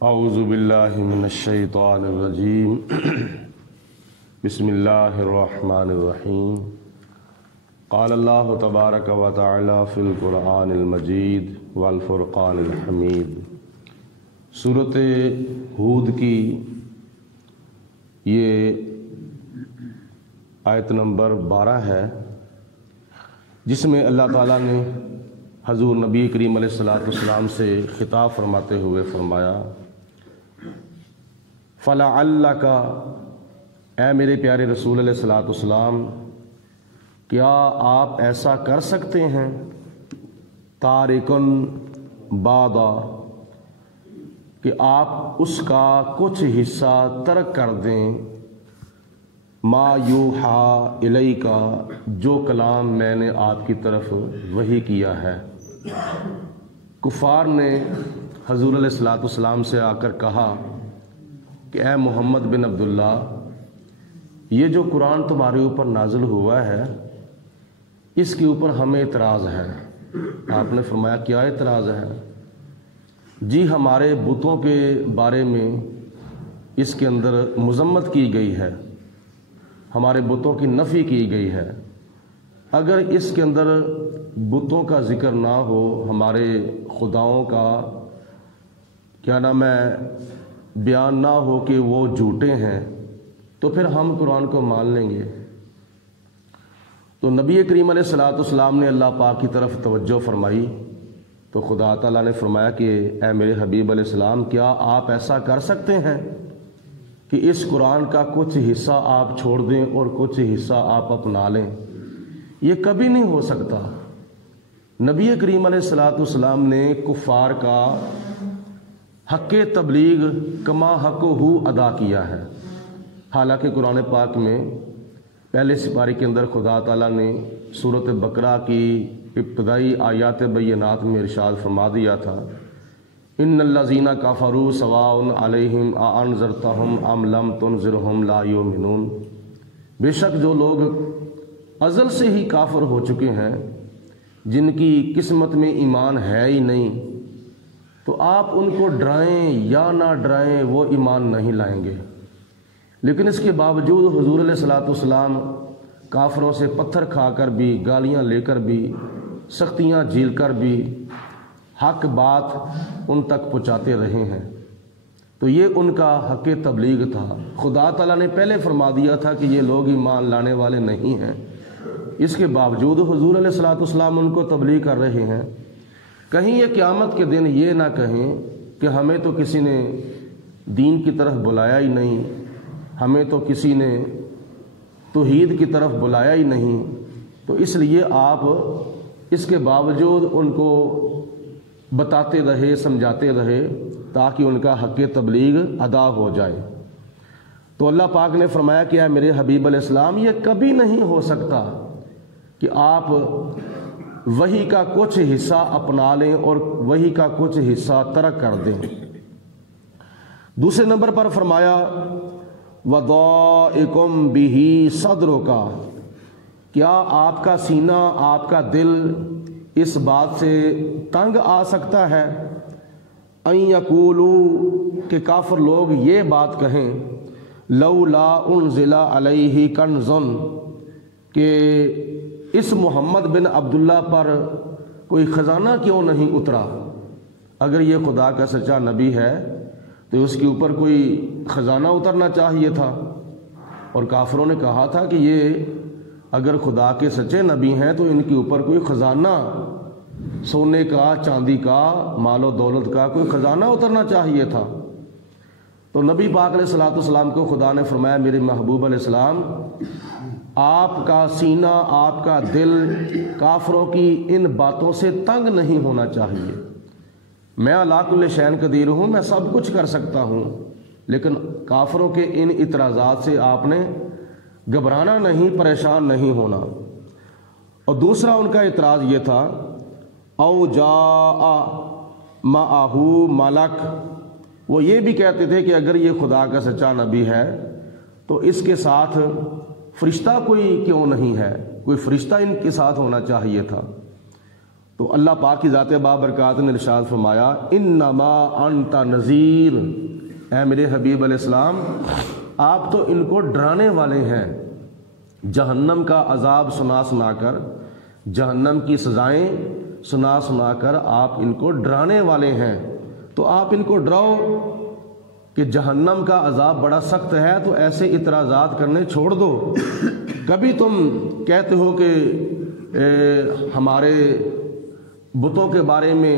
اعوذ باللہ من الشیطان الرجیم بسم اللہ الرحمن الرحیم قال اللہ تبارک و تعالی فی القرآن المجید والفرقان الحمید۔ سورۃ ہود کی یہ آیت نمبر 12 ہے، جس میں اللہ تعالیٰ نے حضور نبی کریم علیہ الصلوۃ والسلام سے خطاب فرماتے ہوئے فرمایا، فَلَعَلَّكَ، اے میرے پیارے رسول علیہ الصلوۃ والسلام، کیا آپ ایسا کر سکتے ہیں تارکن بعضا، کہ آپ اس کا کچھ حصہ ترک کر دیں، ما یوحا الیک، جو کلام میں نے آپ کی طرف وحی کیا ہے۔ کفار نے حضور علیہ الصلوۃ والسلام سے آ کر کہا کہ اے محمد بن عبداللہ، یہ جو قرآن تمہارے اوپر نازل ہوا ہے اس کے اوپر ہمیں اعتراض ہے۔ آپ نے فرمایا کیا اعتراض ہے؟ جی ہمارے بتوں کے بارے میں اس کے اندر مذمت کی گئی ہے، ہمارے بتوں کی نفی کی گئی ہے۔ اگر اس کے اندر بتوں کا ذکر نہ ہو، ہمارے خداؤں کا کیا نام ہے بیان نہ ہو کہ وہ جھوٹے ہیں، تو پھر ہم قرآن کو مان لیں گے۔ تو نبی کریم علیہ الصلوۃ والسلام نے اللہ پاک کی طرف توجہ فرمائی تو خدا تعالیٰ نے فرمایا کہ اے میرے حبیب علیہ السلام، کیا آپ ایسا کر سکتے ہیں کہ اس قرآن کا کچھ حصہ آپ چھوڑ دیں اور کچھ حصہ آپ اپنا لیں؟ یہ کبھی نہیں ہو سکتا۔ نبی کریم علیہ الصلوۃ والسلام نے کفار کا حق تبلیغ کما حق ہو ادا کیا ہے۔ حالانکہ قرآن پاک میں پہلے سپارے کے اندر خدا تعالیٰ نے سورۃ بقرہ کی ابتدائی آیات بینات میں ارشاد فرما دیا تھا، ان الذین کفروا سواء علیہم اانذرتہم ام لم تنذرہم لا یؤمنون۔ بے شک جو لوگ ازل سے ہی کافر ہو چکے ہیں، جن کی قسمت میں ایمان ہے ہی نہیں، تو آپ ان کو ڈرائیں یا نہ ڈرائیں وہ ایمان نہیں لائیں گے۔ لیکن اس کے باوجود حضور علیہ الصلوۃ والسلام کافروں سے پتھر کھا کر بھی، گالیاں لے کر بھی، سختیاں جھیل کر بھی حق بات ان تک پہنچاتے رہے ہیں۔ تو یہ ان کا حق تبلیغ تھا۔ خدا تعالیٰ نے پہلے فرما دیا تھا کہ یہ لوگ ایمان لانے والے نہیں ہیں، اس کے باوجود حضور علیہ الصلوۃ والسلام ان کو تبلیغ کر رہے ہیں۔ کہیں یہ قیامت کے دن یہ نہ کہیں کہ ہمیں تو کسی نے دین کی طرف بلایا ہی نہیں، ہمیں تو کسی نے توحید کی طرف بلایا ہی نہیں، تو اس لیے آپ اس کے باوجود ان کو بتاتے رہے، سمجھاتے رہے، تاکہ ان کا حق تبلیغ ادا ہو جائے۔ تو اللہ پاک نے فرمایا کہ اے میرے حبیب علیہ السلام، یہ کبھی نہیں ہو سکتا کہ آپ وحی کا کچھ حصہ اپنا لیں اور وحی کا کچھ حصہ ترک کر دیں۔ دوسرے نمبر پر فرمایا وَضَائِقُمْ بِهِ صَدْرُكَ، کیا آپ کا سینہ، آپ کا دل اس بات سے تنگ آ سکتا ہے ان یقولوا، کہ کافر لوگ یہ بات کہیں، لولا انزل علیہ کنز، کہ اس محمد بن عبداللہ پر کوئی خزانہ کیوں نہیں اترا؟ اگر یہ خدا کا سچا نبی ہے تو اس کے اوپر کوئی خزانہ اترنا چاہیے تھا۔ اور کافروں نے کہا تھا کہ یہ اگر خدا کے سچے نبی ہیں تو ان کے اوپر کوئی خزانہ، سونے کا، چاندی کا، مال و دولت کا کوئی خزانہ اترنا چاہیے تھا۔ تو نبی پاک علیہ الصلوۃ والسلام کو خدا نے فرمایا میرے محبوب علیہ السلام، آپ کا سینہ، آپ کا دل کافروں کی ان باتوں سے تنگ نہیں ہونا چاہیے۔ میں علی کل شیء قدیر ہوں، میں سب کچھ کر سکتا ہوں، لیکن کافروں کے ان اعتراضات سے آپ نے گھبرانا نہیں، پریشان نہیں ہونا۔ اور دوسرا ان کا اعتراض یہ تھا، او جاء معہ ملک، وہ یہ بھی کہتے تھے کہ اگر یہ خدا کا سچا نبی ہے تو اس کے ساتھ فرشتہ کوئی کیوں نہیں ہے، کوئی فرشتہ ان کے ساتھ ہونا چاہیے تھا۔ تو اللہ پاک کی ذات بابرکات نے ارشاد فرمایا انما انت نذیر، اے میرے حبیب علیہ السلام آپ تو ان کو ڈرانے والے ہیں، جہنم کا عذاب سنا سنا کر، جہنم کی سزائیں سنا سنا کر آپ ان کو ڈرانے والے ہیں، تو آپ ان کو ڈراؤ کہ جہنم کا عذاب بڑا سخت ہے، تو ایسے اعتراضات کرنے چھوڑ دو۔ کبھی تم کہتے ہو کہ ہمارے بتوں کے بارے میں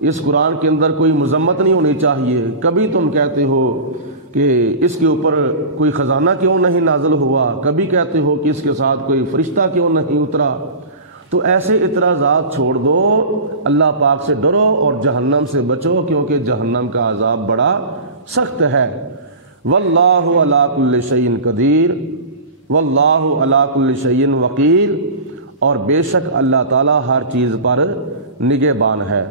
اس قرآن کے اندر کوئی مذمت نہیں ہونی چاہیے، کبھی تم کہتے ہو کہ اس کے اوپر کوئی خزانہ کیوں نہیں نازل ہوا، کبھی کہتے ہو کہ اس کے ساتھ کوئی فرشتہ کیوں نہیں اترا، تو ایسے اعتراضات چھوڑ دو، اللہ پاک سے ڈرو اور جہنم سے بچو، کیونکہ جہنم کا عذاب بڑا سخت ہے۔ واللہ علی کل شیء قدیر واللہ علی کل شیء وکیل، اور بے شک اللہ تعالیٰ ہر چیز پر نگہبان ہے۔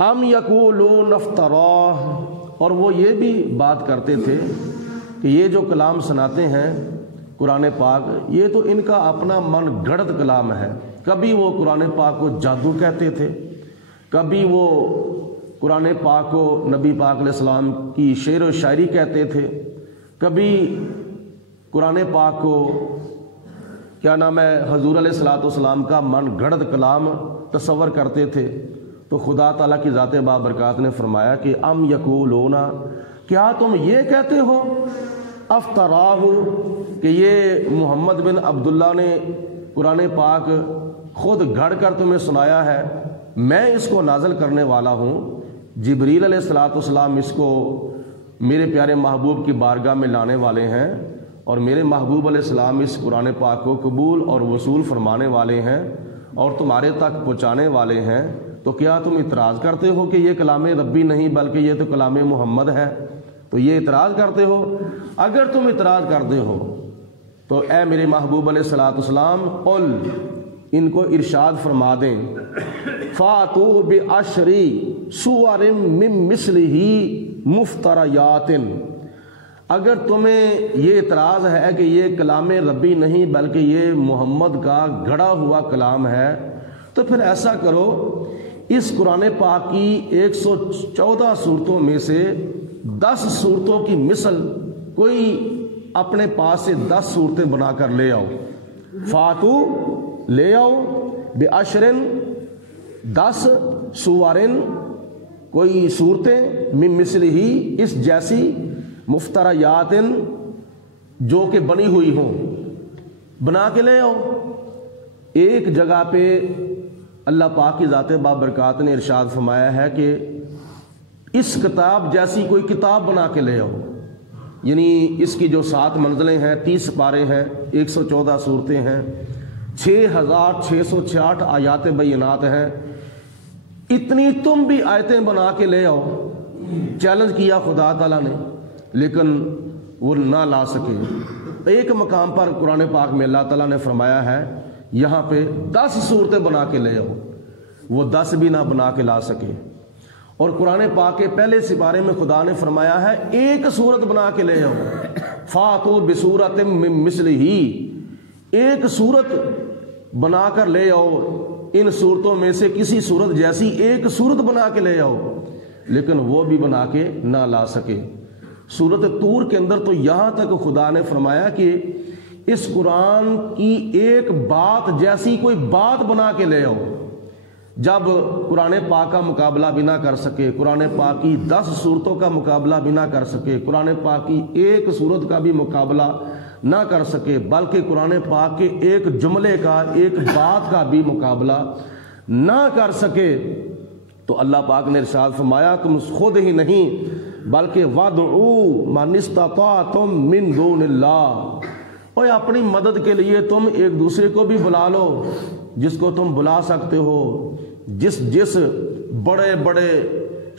ام یقولون افتراہ، اور وہ یہ بھی بات کرتے تھے کہ یہ جو کلام سناتے ہیں قرآن پاک، یہ تو ان کا اپنا من گھڑت کلام ہے۔ کبھی وہ قرآن پاک کو جادو کہتے تھے، کبھی وہ قرآن پاک کو نبی پاک علیہ السلام کی شعر و شاعری کہتے تھے، کبھی قرآن پاک کو کیا نام ہے حضور علیہ السلام کا من گھڑت کلام تصور کرتے تھے۔ تو خدا تعالیٰ کی ذات بابرکات نے فرمایا کہ ام یقولون، کیا تم یہ کہتے ہو افطراہ، کہ یہ محمد بن عبداللہ نے قرآن پاک خود گھڑ کر تمہیں سنایا ہے، میں اس کو نازل کرنے والا ہوں، جبریل علیہ السلام اس کو میرے پیارے محبوب کی بارگاہ میں لانے والے ہیں، اور میرے محبوب علیہ السلام اس قرآن پاک کو قبول اور وصول فرمانے والے ہیں اور تمہارے تک پہنچانے والے ہیں، تو کیا تم اعتراض کرتے ہو کہ یہ کلام ربی نہیں بلکہ یہ تو کلام محمد ہے؟ تو یہ اعتراض کرتے ہو؟ اگر تم اعتراض کرتے ہو تو اے میرے محبوب علیہ السلام قل، ان کو ارشاد فرما دیں، فاتوا بعشر سور من مثلہ مفتریات، اگر تمہیں یہ اعتراض ہے کہ یہ کلام ربی نہیں بلکہ یہ محمد کا گھڑا ہوا کلام ہے، تو پھر ایسا کرو، اس قرآن پاک کی 114 صورتوں میں سے 10 صورتوں کی مثل کوئی اپنے پاس سے 10 صورتیں بنا کر لے آؤ، فاتو لے آؤ بعشرن 10 سورن، کوئی صورتیں من مثلہ ہی اس جیسی، مفتریات جو کہ بنی ہوئی ہوں، بنا کے لے آؤ۔ ایک جگہ پہ اللہ پاک کی ذات بابرکات نے ارشاد فرمایا ہے کہ اس کتاب جیسی کوئی کتاب بنا کے لے آؤ، یعنی اس کی جو 7 منزلیں ہیں، 30 پارے ہیں، 114 صورتیں ہیں، 6666 آیات بینات ہیں، اتنی تم بھی آیتیں بنا کے لے آؤ۔ چیلنج کیا خدا تعالیٰ نے، لیکن وہ نہ لا سکے۔ ایک مقام پر قرآن پاک میں اللہ تعالیٰ نے فرمایا ہے یہاں پہ 10 صورتیں بنا کے لے آؤ، وہ 10 بھی نہ بنا کے لا سکے۔ اور قرآن پاک کے پہلے سپارے میں خدا نے فرمایا ہے ایک صورت بنا کے لے آؤ، فاتو بصورت من مثلہ، ایک صورت بنا کر لے آؤ، ان صورتوں میں سے کسی صورت جیسی ایک صورت بنا کے لے آؤ، لیکن وہ بھی بنا کے نہ لا سکے۔ سورۃ طور کے اندر تو یہاں تک خدا نے فرمایا کہ اس قرآن کی ایک بات جیسی کوئی بات بنا کے لے آؤ۔ جب قرآن پاک کا مقابلہ بھی نہ کر سکے، قرآن پاک کی 10 صورتوں کا مقابلہ بھی نہ کر سکے، قرآن پاک کی ایک صورت کا بھی مقابلہ نہ کر سکے، بلکہ قرآن پاک کے ایک جملے کا، ایک بات کا بھی مقابلہ نہ کر سکے، تو اللہ پاک نے ارشاد فرمایا تم خود ہی نہیں بلکہ وَادْعُوا مَنِ اسْتَطَعْتُم مِّن دُونِ اللَّهِ، اور اپنی مدد کے لیے تم ایک دوسرے کو بھی بلا لو، جس کو تم بلا سکتے ہو، جس بڑے بڑے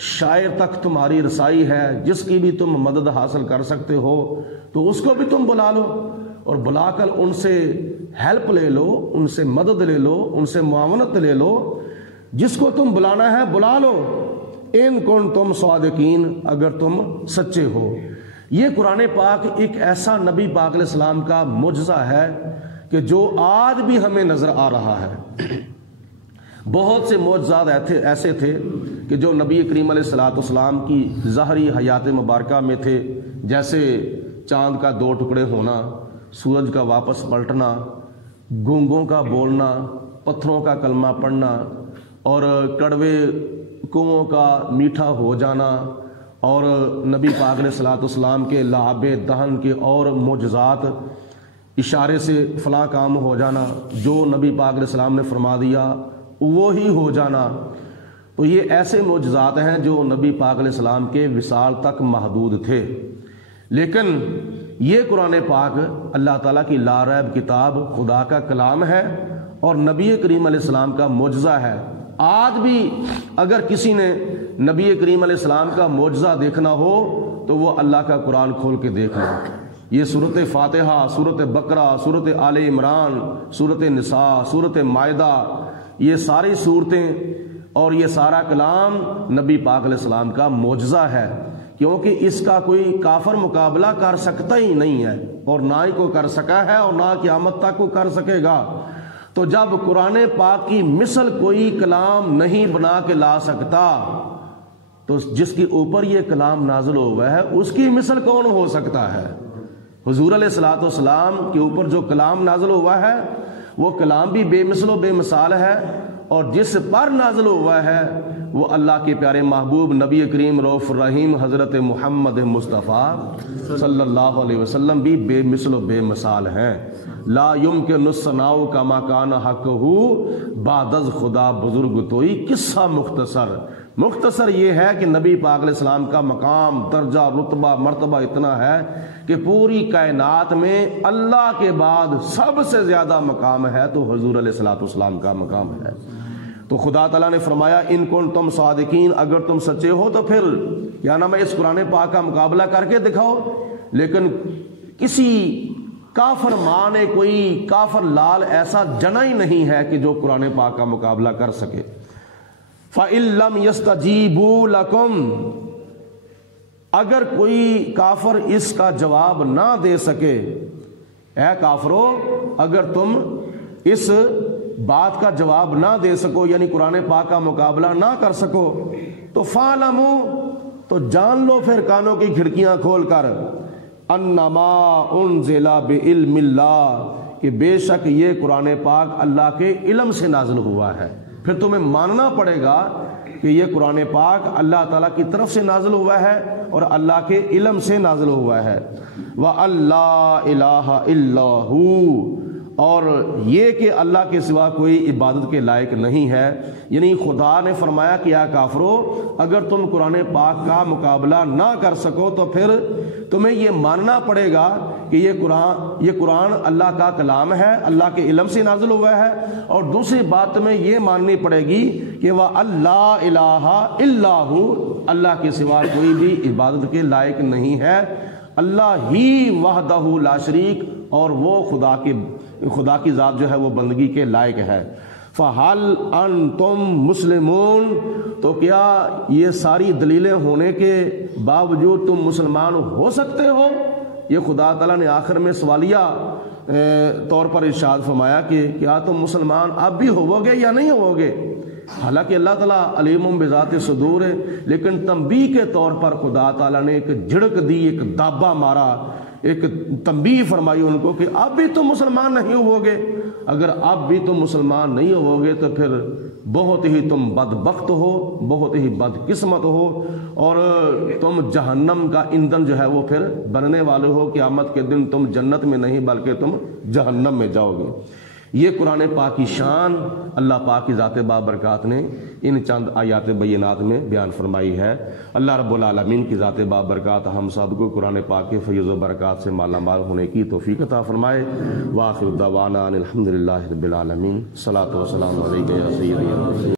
شاعر تک تمہاری رسائی ہے، جس کی بھی تم مدد حاصل کر سکتے ہو، تو اس کو بھی تم بلا لو، اور بلا کر ان سے ہیلپ لے لو، ان سے مدد لے لو، ان سے معاونت لے لو، جس کو تم بلانا ہے بلا لو، ان کنتم صادقین، اگر تم سچے ہو۔ یہ قرآن پاک ایک ایسا نبی پاک علیہ السلام کا معجزہ ہے کہ جو آج بھی ہمیں نظر آ رہا ہے۔ بہت سے معجزات ایسے تھے کہ جو نبی کریم علیہ الصلوۃ والسلام کی ظاہری حیات مبارکہ میں تھے، جیسے چاند کا 2 ٹکڑے ہونا، سورج کا واپس پلٹنا، گونگوں کا بولنا، پتھروں کا کلمہ پڑھنا، اور کڑوے کنووں کا میٹھا ہو جانا، اور نبی پاک علیہ الصلوۃ والسلام کے لعاب دہن کے اور معجزات، اشارے سے فلاں کام ہو جانا، جو نبی پاک علیہ السلام نے فرما دیا وہی ہو جانا۔ تو یہ ایسے معجزات ہیں جو نبی پاک علیہ السلام کے وصال تک محدود تھے، لیکن یہ قرآن پاک اللہ تعالیٰ کی لا ریب کتاب خدا کا کلام ہے اور نبی کریم علیہ السلام کا معجزہ ہے۔ آج بھی اگر کسی نے نبی کریم علیہ السلام کا معجزہ دیکھنا ہو تو وہ اللہ کا قرآن کھول کے دیکھ لیں۔ یہ سورۃ فاتحہ، سورۃ بقرہ، سورۃ آل عمران، سورۃ نساء، سورۃ مائدہ، یہ ساری صورتیں اور یہ سارا کلام نبی پاک علیہ السلام کا معجزہ ہے، کیونکہ اس کا کوئی کافر مقابلہ کر سکتا ہی نہیں ہے، اور نہ ہی کو کر سکا ہے اور نہ قیامت تک کو کر سکے گا۔ تو جب قرآن پاک کی مثل کوئی کلام نہیں بنا کے لا سکتا تو جس کے اوپر یہ کلام نازل ہوا ہے اس کی مثل کون ہو سکتا ہے؟ حضور علیہ الصلوۃ والسلام کے اوپر جو کلام نازل ہوا ہے وہ کلام بھی بے مثل و بے مثال ہے، اور جس پر نازل ہوا ہے وہ اللہ کے پیارے محبوب نبی کریم رؤوف الرحیم حضرت محمد مصطفیٰ صلی اللہ علیہ وسلم بھی بے مثل و بے مثال ہیں۔ لا یمکن الثناء کما کان حقہ بعد از خدا بزرگ توئی۔ قصہ مختصر یہ ہے کہ نبی پاک علیہ السلام کا مقام، درجہ، رتبہ، مرتبہ اتنا ہے کہ پوری کائنات میں اللہ کے بعد سب سے زیادہ مقام ہے تو حضور علیہ الصلوۃ والسلام کا مقام ہے۔ تو خدا تعالیٰ نے فرمایا ان کنتم صادقین، اگر تم سچے ہو تو پھر کیا نام ہے اس قرآن پاک کا مقابلہ کر کے دکھاؤ۔ لیکن کسی کافر ماں نے کوئی کافر لال ایسا جنا ہی نہیں ہے کہ جو قرآن پاک کا مقابلہ کر سکے۔ فَإِن لَّمْ يَسْتَجِيبُوا لَكُمْ، اگر کوئی کافر اس کا جواب نہ دے سکے، اے کافرو اگر تم اس بات کا جواب نہ دے سکو یعنی قرآن پاک کا مقابلہ نہ کر سکو، تو فَاعْلَمُوا، تو جان لو پھر کانوں کی کھڑکیاں کھول کر، انما انزل بعلم اللہ، کہ بے شک یہ قرآن پاک اللہ کے علم سے نازل ہوا ہے۔ پھر تمہیں ماننا پڑے گا کہ یہ قرآن پاک اللہ تعالیٰ کی طرف سے نازل ہوا ہے اور اللہ کے علم سے نازل ہوا ہے۔ وَأَلَّا إِلَٰهَ إِلَّا هُوَ، اور یہ کہ اللہ کے سوا کوئی عبادت کے لائق نہیں ہے، یعنی خدا نے فرمایا کہ یا کافرو اگر تم قرآن پاک کا مقابلہ نہ کر سکو تو پھر تمہیں یہ ماننا پڑے گا کہ یہ قرآن اللہ کا کلام ہے، اللہ کے علم سے نازل ہوا ہے، اور دوسری بات تمہیں یہ ماننی پڑے گی کہ وَأَلَّا إِلَٰهَ إِلَّا هُوَ، اللہ کے سوا کوئی بھی عبادت کے لائق نہیں ہے، اللہ ہی وحدہ لا شریک، اور وہ خدا کی ذات جو ہے وہ بندگی کے لائق ہے۔ فَهَلْ أَنْتُمْ مُسْلِمُونَ، تو کیا یہ ساری دلیلیں ہونے کے باوجود تم مسلمان ہو سکتے ہو؟ یہ خدا تعالیٰ نے آخر میں سوالیہ طور پر ارشاد فرمایا کہ کیا تم مسلمان اب بھی ہوو گے یا نہیں ہوو گے؟ حالانکہ اللہ تعالیٰ علیم بذات صدور ہے، لیکن تنبیہ کے طور پر خدا تعالیٰ نے ایک جھڑک دی، ایک دابا مارا، ایک تنبیہ فرمائی ان کو کہ اب بھی تم مسلمان نہیں ہوو گے۔ اگر اب بھی تم مسلمان نہیں ہوو گے تو پھر بہت ہی تم بدبخت ہو، بہت ہی بدقسمت ہو، اور تم جہنم کا ایندھن جو ہے وہ پھر بننے والے ہو۔ قیامت کے دن تم جنت میں نہیں بلکہ تم جہنم میں جاؤ گے۔ یہ قرآن پاک کی شان اللہ پاک کی ذات بابرکات نے ان چند آیات بینات میں بیان فرمائی ہے۔ اللہ رب العالمین کی ذات بابرکات ہم سب کو قرآن پاک کے فیض و برکات سے مالا مال ہونے کی توفیق عطا فرمائے۔ وآخر دعوانا الحمدللہ رب العالمین، صلاۃ و سلام علیک یا سیدی۔